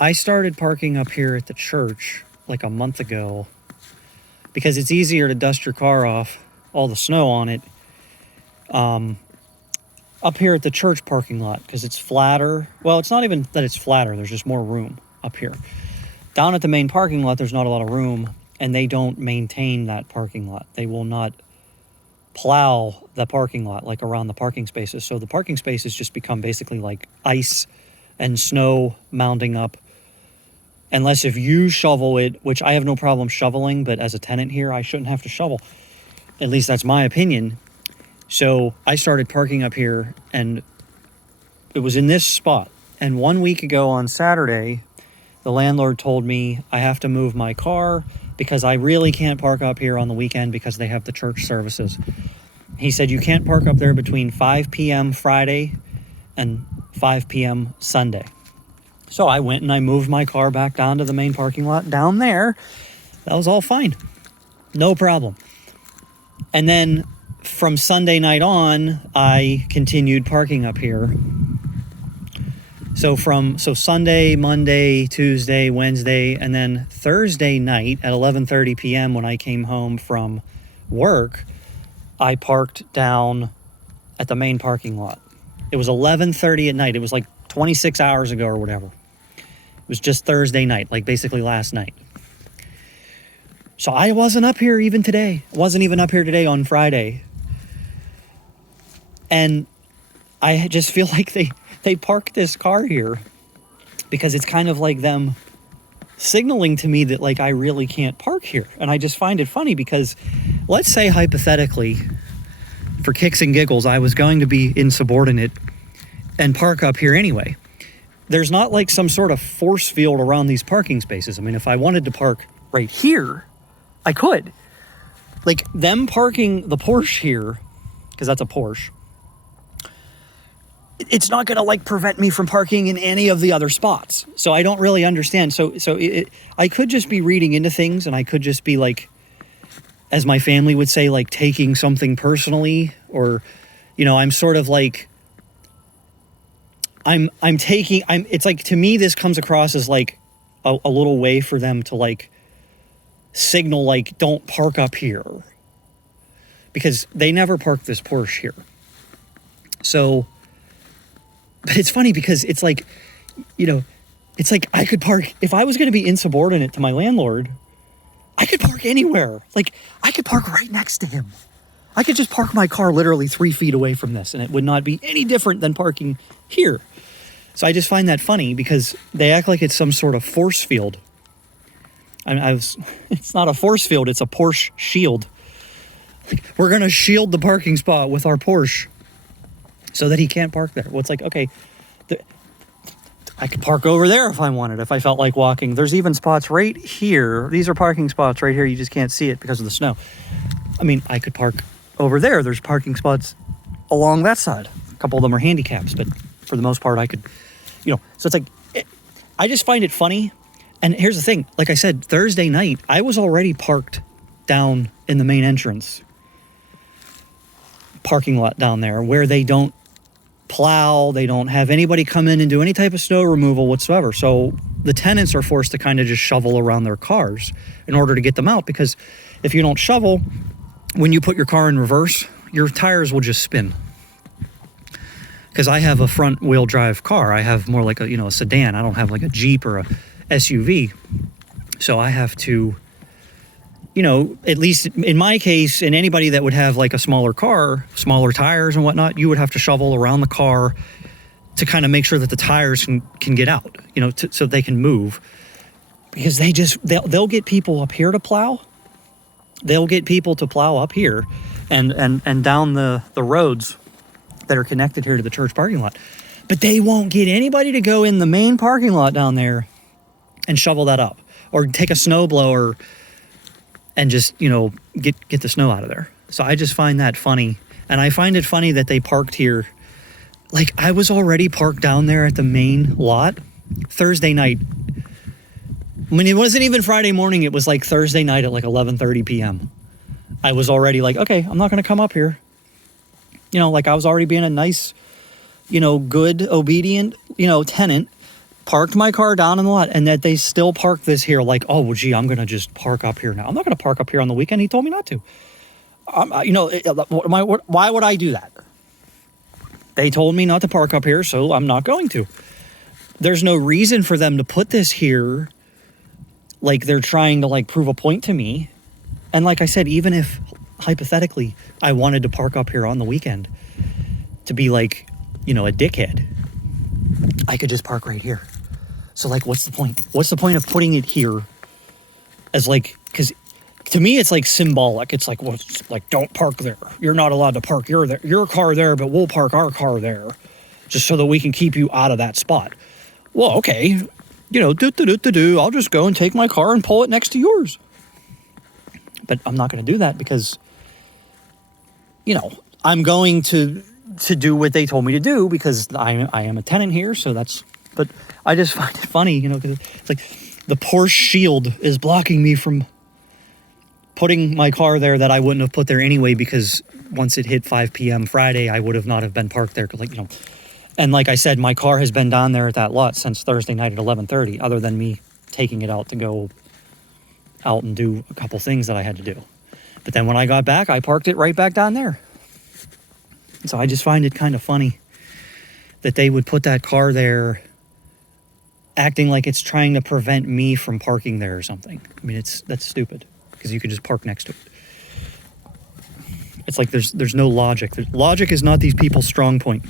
I started parking up here at the church like a month ago because it's easier to dust your car off, all the snow on it, up here at the church parking lot because it's flatter. Well, it's not even that it's flatter. There's just more room up here. Down at the main parking lot, there's not a lot of room, and they don't maintain that parking lot. They will not plow the parking lot like around the parking spaces. So the parking spaces just become basically like ice and snow mounding up. Unless if you shovel it, which I have no problem shoveling, but as a tenant here, I shouldn't have to shovel. At least that's my opinion. So I started parking up here, and it was in this spot. And 1 week ago on Saturday, the landlord told me I have to move my car because I really can't park up here on the weekend because they have the church services. He said you can't park up there between 5 p.m. Friday and 5 p.m. Sunday. So I went and I moved my car back down to the main parking lot down there. That was all fine. No problem. And then from Sunday night on, I continued parking up here. So Sunday, Monday, Tuesday, Wednesday, and then Thursday night at 11:30 p.m. when I came home from work, I parked down at the main parking lot. It was 11:30 at night. It was like 26 hours ago or whatever. It was just Thursday night, like basically last night. So I wasn't up here even today. I wasn't even up here today on Friday. And I just feel like they parked this car here because it's kind of like them signaling to me that like I really can't park here. And I just find it funny because let's say hypothetically, for kicks and giggles, I was going to be insubordinate and park up here anyway. There's not like some sort of force field around these parking spaces. I mean, if I wanted to park right here, I could. Like them parking the Porsche here, because that's a Porsche, it's not going to like prevent me from parking in any of the other spots. So I don't really understand. I could just be reading into things, and I could just be like, as my family would say, like taking something personally, or, you know, I'm sort of like, it's like, to me, this comes across as like a little way for them to like signal, like, don't park up here, because they never park this Porsche here. So, but it's funny because it's like, you know, it's like I could park, if I was going to be insubordinate to my landlord, I could park anywhere. Like, I could park right next to him. I could just park my car literally 3 feet away from this, and it would not be any different than parking here. So I just find that funny because they act like it's some sort of force field. It's not a force field, it's a Porche Shield. Like, we're going to shield the parking spot with our Porsche so that he can't park there. Well, it's like, okay, I could park over there if I wanted, if I felt like walking. There's even spots right here. These are parking spots right here. You just can't see it because of the snow. I mean, I could park over there. There's parking spots along that side. A couple of them are handicaps, but for the most part, I could, you know. So it's like, I just find it funny. And here's the thing. Like I said, Thursday night, I was already parked down in the main entrance parking lot down there where they don't plow, they don't have anybody come in and do any type of snow removal whatsoever. So the tenants are forced to kind of just shovel around their cars in order to get them out, because if you don't shovel, when you put your car in reverse, your tires will just spin. Because I have a front wheel drive car. I have more like a sedan. I don't have like a Jeep or a SUV. So I have to, at least in my case, and anybody that would have like a smaller car, smaller tires and whatnot, you would have to shovel around the car to kind of make sure that the tires can get out, so they can move. Because they'll get people up here to plow. They'll get people to plow up here and down the roads that are connected here to the church parking lot. But they won't get anybody to go in the main parking lot down there and shovel that up, or take a snow blower and just, get the snow out of there. So I just find that funny. And I find it funny that they parked here. Like, I was already parked down there at the main lot Thursday night. I mean, it wasn't even Friday morning. It was like Thursday night at like 11:30 p.m. I was already like, okay, I'm not going to come up here. Like I was already being a nice, good, obedient, tenant, parked my car down in the lot, and that they still park this here like, oh, well, gee, I'm going to just park up here now. I'm not going to park up here on the weekend. He told me not to. Why would I do that? They told me not to park up here, so I'm not going to. There's no reason for them to put this here like they're trying to like prove a point to me. And like I said, even if hypothetically I wanted to park up here on the weekend to be like, a dickhead, I could just park right here. So like, what's the point? What's the point of putting it here as like, because to me, it's like symbolic. It's like, well, it's like, don't park there. You're not allowed to park your car there, but we'll park our car there just so that we can keep you out of that spot. Well, okay, I'll just go and take my car and pull it next to yours. But I'm not going to do that because, I'm going to do what they told me to do because I am a tenant here. So but I just find it funny, because it's like the Porche Shield is blocking me from putting my car there that I wouldn't have put there anyway, because once it hit 5 p.m. Friday, I would have not have been parked there. And like I said, my car has been down there at that lot since Thursday night at 11:30, other than me taking it out to go out and do a couple things that I had to do. But then when I got back, I parked it right back down there. So I just find it kind of funny that they would put that car there acting like it's trying to prevent me from parking there or something. I mean, that's stupid, because you could just park next to it. It's like there's no logic. Logic is not these people's strong point.